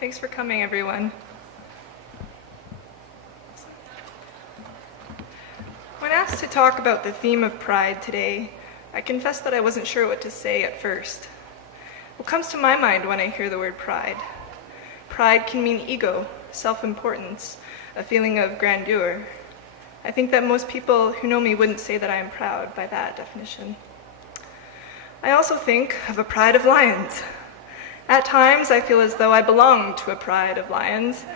Thanks for coming, everyone. When asked to talk about the theme of pride today, I confess that I wasn't sure what to say at first. What comes to my mind when I hear the word pride? Pride can mean ego, self-importance, a feeling of grandeur. I think that most people who know me wouldn't say that I am proud by that definition. I also think of a pride of lions. At times, I feel as though I belong to a pride of lions.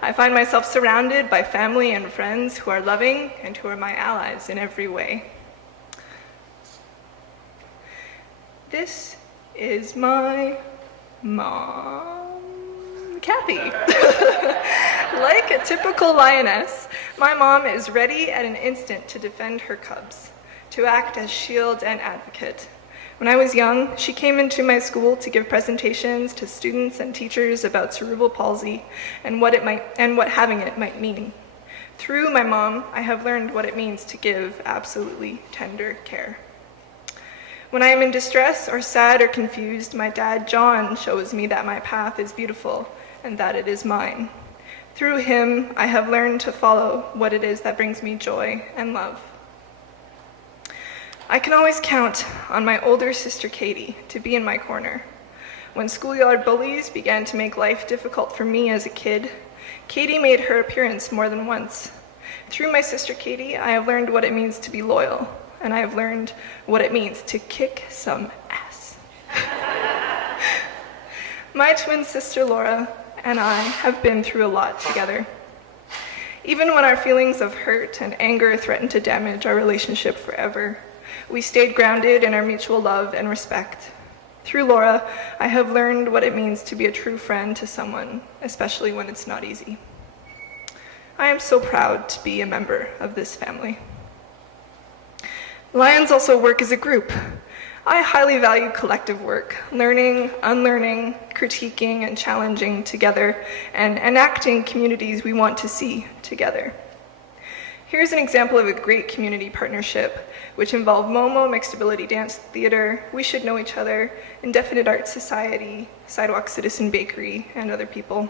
I find myself surrounded by family and friends who are loving and who are my allies in every way. This is my mom, Kathy. Like a typical lioness, my mom is ready at an instant to defend her cubs, to act as shield and advocate. When I was young, she came into my school to give presentations to students and teachers about cerebral palsy and what having it might mean. Through my mom, I have learned what it means to give absolutely tender care. When I am in distress or sad or confused, my dad, John, shows me that my path is beautiful and that it is mine. Through him, I have learned to follow what it is that brings me joy and love. I can always count on my older sister Katie to be in my corner. When schoolyard bullies began to make life difficult for me as a kid, Katie made her appearance more than once. Through my sister Katie, I have learned what it means to be loyal, and I have learned what it means to kick some ass. My twin sister Laura and I have been through a lot together. Even when our feelings of hurt and anger threatened to damage our relationship forever, we stayed grounded in our mutual love and respect. Through Laura, I have learned what it means to be a true friend to someone, especially when it's not easy. I am so proud to be a member of this family. Lions also work as a group. I highly value collective work, learning, unlearning, critiquing, and challenging together, and enacting communities we want to see together. Here's an example of a great community partnership, which involved Momo Mixed Ability Dance Theater, We Should Know Each Other, Indefinite Arts Society, Sidewalk Citizen Bakery, and other people.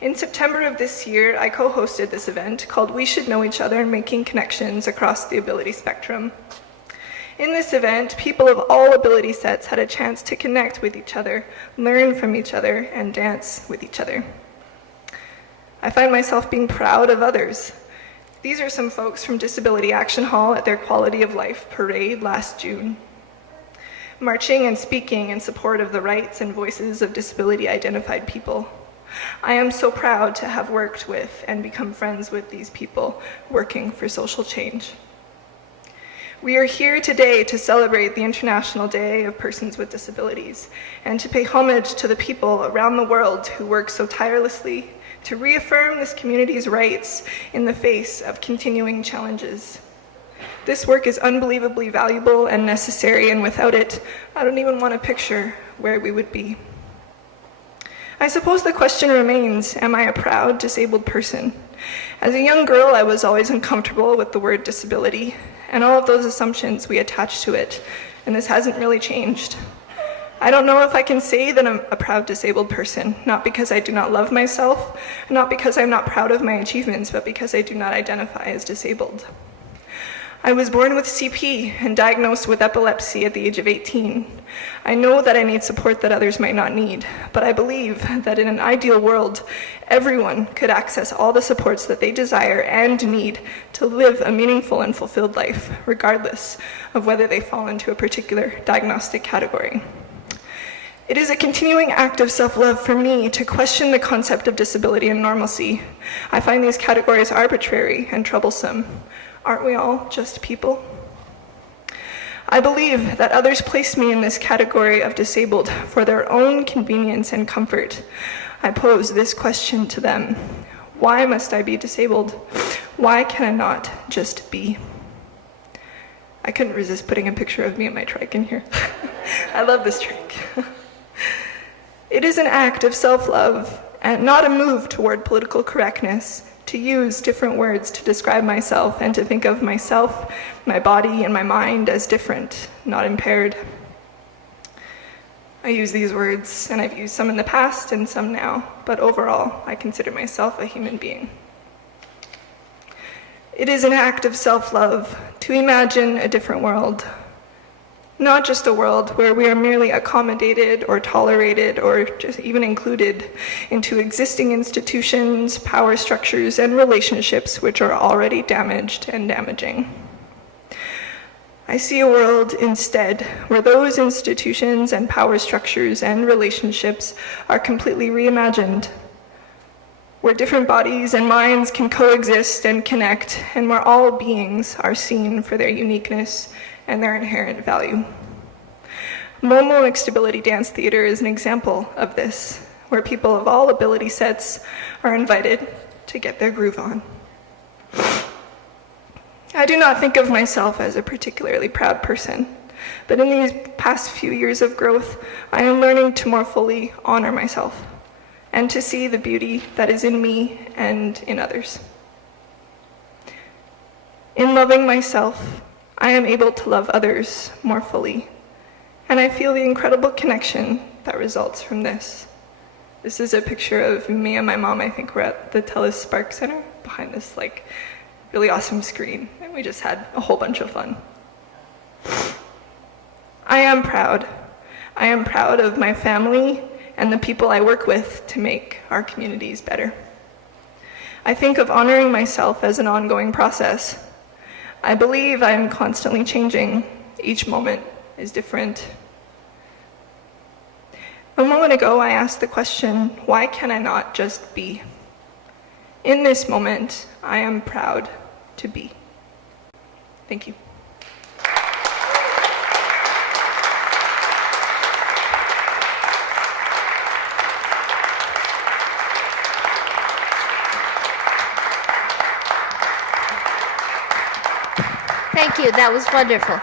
In September of this year, I co-hosted this event called We Should Know Each Other, Making Connections Across the Ability Spectrum. In this event, people of all ability sets had a chance to connect with each other, learn from each other, and dance with each other. I find myself being proud of others. These are some folks from Disability Action Hall at their Quality of Life parade last June, marching and speaking in support of the rights and voices of disability-identified people. I am so proud to have worked with and become friends with these people working for social change. We are here today to celebrate the International Day of Persons with Disabilities and to pay homage to the people around the world who work so tirelessly to reaffirm this community's rights in the face of continuing challenges. This work is unbelievably valuable and necessary, and without it, I don't even want to picture where we would be. I suppose the question remains, am I a proud disabled person? As a young girl, I was always uncomfortable with the word disability and all of those assumptions we attach to it, and this hasn't really changed. I don't know if I can say that I'm a proud disabled person, not because I do not love myself, not because I'm not proud of my achievements, but because I do not identify as disabled. I was born with CP and diagnosed with epilepsy at the age of 18. I know that I need support that others might not need, but I believe that in an ideal world, everyone could access all the supports that they desire and need to live a meaningful and fulfilled life, regardless of whether they fall into a particular diagnostic category. It is a continuing act of self-love for me to question the concept of disability and normalcy. I find these categories arbitrary and troublesome. Aren't we all just people? I believe that others place me in this category of disabled for their own convenience and comfort. I pose this question to them: why must I be disabled? Why can I not just be? I couldn't resist putting a picture of me and my trike in here. I love this trike. It is an act of self-love and not a move toward political correctness to use different words to describe myself and to think of myself, my body, and my mind as different, not impaired. I use these words, and I've used some in the past and some now, but overall, I consider myself a human being. It is an act of self-love to imagine a different world, not just a world where we are merely accommodated or tolerated or just even included into existing institutions, power structures, and relationships which are already damaged and damaging. I see a world instead where those institutions and power structures and relationships are completely reimagined, where different bodies and minds can coexist and connect, and where all beings are seen for their uniqueness and their inherent value. Momo Mixed Ability Dance Theater is an example of this, where people of all ability sets are invited to get their groove on. I do not think of myself as a particularly proud person, but in these past few years of growth, I am learning to more fully honor myself and to see the beauty that is in me and in others. In loving myself, I am able to love others more fully, and I feel the incredible connection that results from this. This is a picture of me and my mom. I think we're at the TELUS Spark Center behind this really awesome screen, and we just had a whole bunch of fun. I am proud. I am proud of my family and the people I work with to make our communities better. I think of honoring myself as an ongoing process. I believe I am constantly changing. Each moment is different. A moment ago, I asked the question, why can I not just be? In this moment, I am proud to be. Thank you. Thank you. That was wonderful.